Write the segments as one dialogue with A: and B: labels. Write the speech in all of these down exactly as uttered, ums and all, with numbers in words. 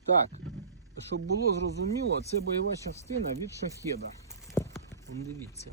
A: Так, щоб було зрозуміло, це бойова частина від шахеда. Вон дивіться.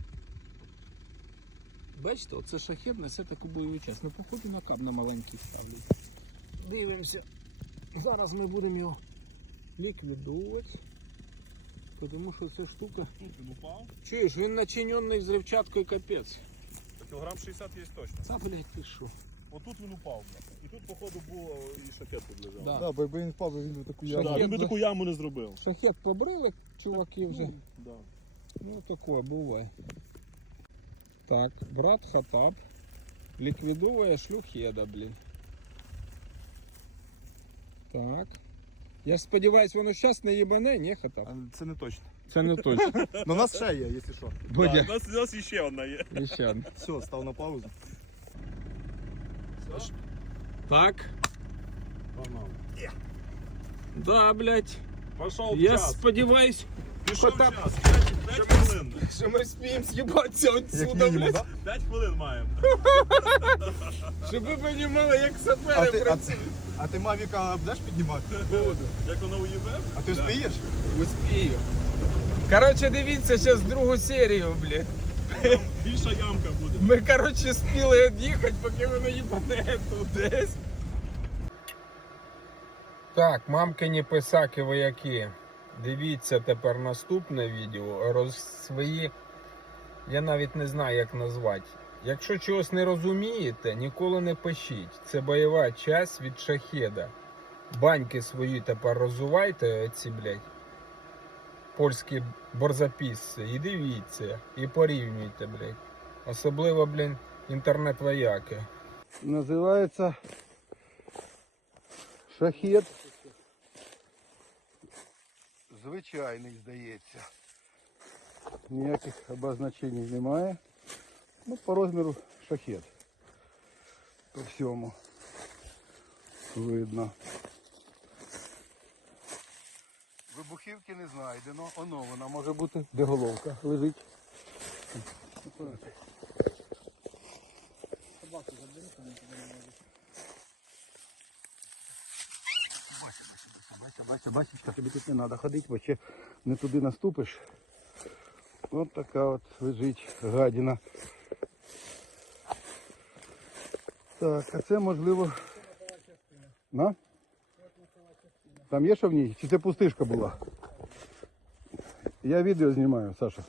A: Бачите, оце шахед несе таку бойову частину. Ну, походу на кап на маленький ставлять. Дивимося. Зараз ми будемо його ліквідовувати. Тому що ця штука...
B: Він упав?
A: Чуєш, він начинений взривчаткою капець.
B: Кілограм шістдесят є точно.
A: Та, блядь, ти що?
B: Отут він упав. І тут, походу, було і шахет тут лежав.
A: Да.
C: Да, бо якби він впав, він би таку
A: Шахет.
C: яму.
B: Да, він би таку яму не зробив.
A: Шахет побрили, чуваки вже.
B: Да.
A: Ну, таке буває. Так, брат Хатаб ліквідовує шлюхеда, блін. Так. Я ж сподіваюсь, воно зараз не їбане, ні, Хатаб?
B: А це не точно.
A: Це не точно.
C: Ну у нас ще є, якщо що.
B: Да,
A: Бодя.
B: у, нас, у нас ще одна є.
A: І ще одне.
C: Все, став на паузу.
A: Так.
B: Погнали.
A: Да, блядь.
B: Пішов
A: Я
B: час.
A: сподіваюсь,
B: Пішов
A: Хатаб.
B: час. п'ять хвилин.
A: що ми спіємо з'їбатися
C: Як
A: отсюда,
C: мінімум,
A: блядь.
C: да?
B: п'ять хвилин маємо.
A: Щоб ви розуміли, як
C: А
A: сапери
C: ти, а,
A: працюють.
C: а ти Мавіка будеш піднімати?
B: Як воно уїбе?
C: А ти вспієш?
A: Успію. Коротше, дивіться зараз другу серію, блядь.
B: Там більша ямка буде.
A: Ми, коротше, спіли від'їхати, поки воно їбане тут десь. Так, мамкині писаки вояки. Дивіться тепер наступне відео. Роз свої, я навіть не знаю, як назвати. Якщо чогось не розумієте, ніколи не пишіть. Це бойова часть від шахеда. Баньки свої тепер розувайте, ці, блядь, польські борзапісці. І дивіться, і порівнюйте, блядь. Особливо, блін, інтернет-вояки.
C: Називається шахет. Звичайний, здається. Ніяких обозначень немає. Ну, по розміру шахет. По всьому видно. Вибухівки не знайдено. Оно вона може бути, де головка лежить. Бачиш, бачиш, бачиш, тобі тут не треба ходити, бо ще не туди наступиш. Ось така от лежить гадіна. Так, а це можливо... На? Там є що в ній? Чи це пустишка була? Я відео знімаю, Саша.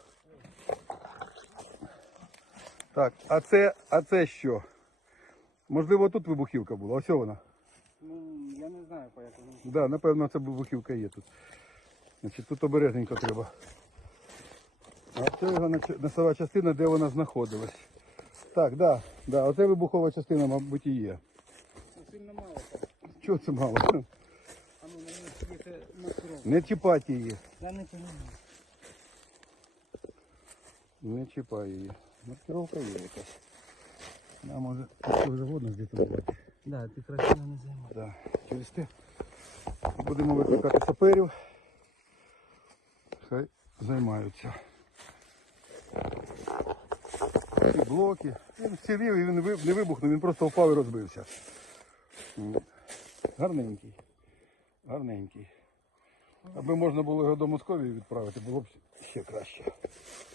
C: Так, а це, а це що? Можливо, тут вибухівка була, ось вона.
D: Ну, я не знаю, по якому.
C: Так, да, напевно, це вибухівка є тут. Значить, тут обережненько треба. А це його носова частина, де вона знаходилась. Так, да, да, оце вибухова частина, мабуть, і є.
D: Ну, сильно мало так.
C: Чого це мало?
D: А ну, на ній є це маскировка.
C: Не чіпати її.
D: Я не розумію.
C: Не чіпай її. Маркировка є якась. А може, це вже водно десь бувати.
D: Да, ти краще не займай.
C: Да. Через те будемо викликати саперів. Хай займаються. Ці блоки. Він вцілів і він не вибухнув, він просто впав і розбився. Гарненький. Гарненький. Аби можна було його до Московії відправити, було б ще краще.